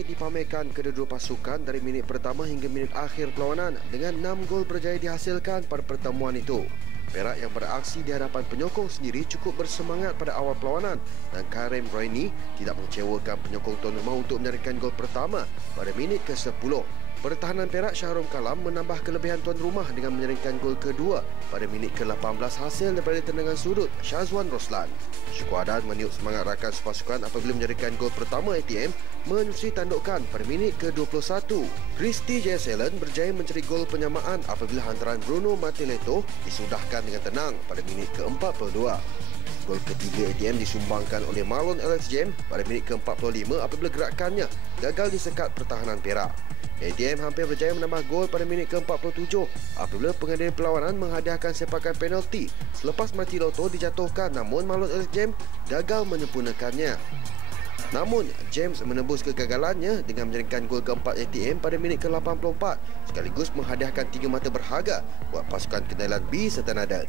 Dipamerkan kedua-dua pasukan dari minit pertama hingga minit akhir perlawanan dengan 6 gol berjaya dihasilkan pada pertemuan itu. Perak yang beraksi di hadapan penyokong sendiri cukup bersemangat pada awal perlawanan dan Karim Roini tidak mengecewakan penyokong tuan rumah untuk menyarikan gol pertama pada minit ke-10. Pertahanan Perak Shahrum Kalam menambah kelebihan tuan rumah dengan menyaringkan gol kedua pada minit ke-18 hasil daripada tendangan sudut Syazwan Roslan. Skuadan meniup semangat rakan sepasukan apabila menyaringkan gol pertama ATM menyusui tandukan pada minit ke-21. Christy Jayasalen berjaya mencari gol penyamaan apabila hantaran Bruno Mateleto disudahkan dengan tenang pada minit ke-42. Gol ketiga ATM disumbangkan oleh Marlon Alex James pada minit ke-45 apabila gerakannya gagal disekat pertahanan Perak. ATM hampir berjaya menambah gol pada minit ke-47 apabila pengadil perlawanan menghadiahkan sepakan penalti selepas Mateleto dijatuhkan, namun Marlon Alex James gagal menyempurnakannya. Namun, James menembus kegagalannya dengan menjaringkan gol keempat ATM pada minit ke-84 sekaligus menghadiahkan 3 mata berharga buat pasukan Kenailan B serta Nadan.